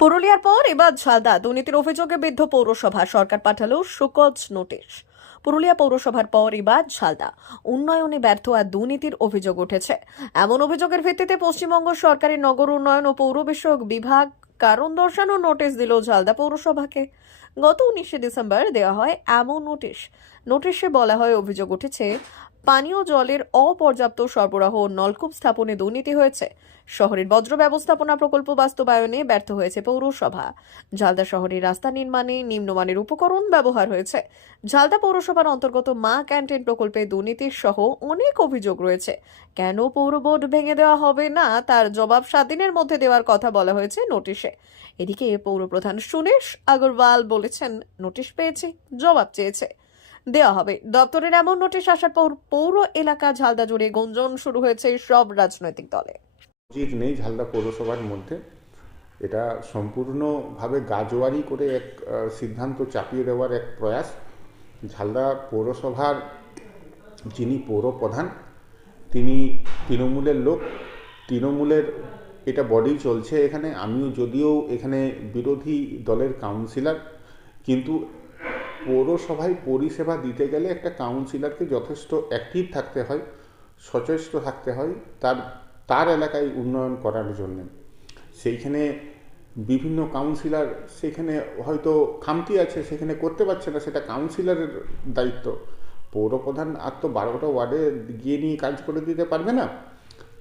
পুরুলিয়ার পর এবার ঝালদা। দুর্নীতির অভিযোগে বিদ্ধ পৌরসভা। সরকার পাঠালো সুকজ নোটিশ। পুরুলিয়া পৌরসভার পর এবার ঝালদা। উন্নয়নে ব্যর্থ আর দুর্নীতির অভিযোগ উঠেছে। এমন অভিযোগের ভিত্তিতে পশ্চিমবঙ্গ সরকারের নগর উন্নয়ন ও পৌর বিষয়ক বিভাগ কারণ দর্শানো নোটিশ দিল ঝালদা পৌরসভাকে। গত উনিশে ডিসেম্বর দেওয়া হয় এমন নোটিশ। নোটিশে বলা হয় অভিযোগ উঠেছে পানীয় জলের অপর্যাপ্ত সরবরাহ নলকূপ স্থাপনে দুর্নীতি হয়েছে। শহরের বজ্র ব্যবস্থাপনা প্রকল্প বাস্তবায়নে ব্যর্থ হয়েছে পৌরসভা। ঝালদা শহরের রাস্তা নির্মাণে নিম্নমানের উপকরণ ব্যবহার হয়েছে। ঝালদা পৌরসভার অন্তর্গত মা ক্যান্টিন প্রকল্পে দুর্নীতির সহ অনেক অভিযোগ রয়েছে। কেন পৌর বোর্ড ভেঙে দেওয়া হবে না, তার জবাব সাত দিনের মধ্যে দেওয়ার কথা বলা হয়েছে নোটিশে। এদিকে পৌরপ্রধান সুনেশ আগরওয়াল বলেছেন, নোটিশ পেয়েছে, জবাব চেয়েছে। দেওয়া হবে। দপ্তরের এমন নোটিশ আসার পর পৌর এলাকা ঝালদা জুড়ে গুঞ্জন শুরু হয়েছে সব রাজনৈতিক দলে। উচিত নেই ঝালদা পৌরসভার মধ্যে। এটা সম্পূর্ণভাবে গাজোয়ারি করে এক সিদ্ধান্ত চাপিয়ে দেওয়ার এক প্রয়াস। ঝালদা পৌরসভার যিনি পৌরপ্রধান, তিনি তৃণমূলের লোক। তৃণমূলের এটা বডি চলছে এখানে। আমিও যদিও এখানে বিরোধী দলের কাউন্সিলর। কিন্তু পৌরসভায় পরিষেবা দিতে গেলে একটা কাউন্সিলরকে যথেষ্ট অ্যাক্টিভ থাকতে হয়, সচেষ্ট থাকতে হয়, তার তার এলাকায় উন্নয়ন করার জন্য। সেইখানে বিভিন্ন কাউন্সিলর সেখানে হয়তো খামতি আছে, সেখানে করতে পারছে না, সেটা কাউন্সিলরের দায়িত্ব। পৌরপ্রধান আর তো বারোটা ওয়ার্ডে গিয়ে নিয়ে কাজ করে দিতে পারবে না।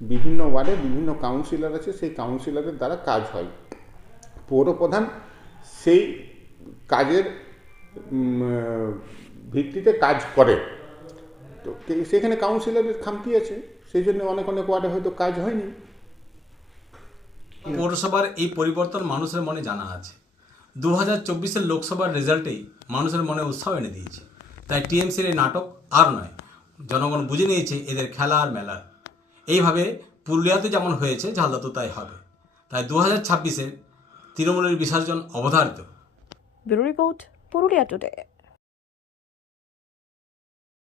বিভিন্ন ওয়ার্ডে বিভিন্ন কাউন্সিলর আছে, সেই কাউন্সিলরের দ্বারা কাজ হয়। পৌরপ্রধান সেই কাজের ভিত্তিতে কাজ করে। তো সেখানে কাউন্সিলরের খামতি আছে। সেই জন্য অনেক অনেক ওয়ার্ডে হয়তো কাজ হয়নি। পৌরসভার এই পরিবর্তন মানুষের মনে জানা আছে। দু হাজার চব্বিশের লোকসভার রেজাল্টেই মানুষের মনে উৎসাহ এনে দিয়েছে। তাই টিএমসির এই নাটক আর নয় জনগণ বুঝে নিয়েছে এদের খেলা আর মেলার এইভাবে পুরুলিয়াতে যেমন হয়েছে ঝালদাতেও তাই হবে। তাই দু হাজার ছাব্বিশে তৃণমূলের বিসর্জন অবধারিত। Bureau report. পুরুলিয়া টুডে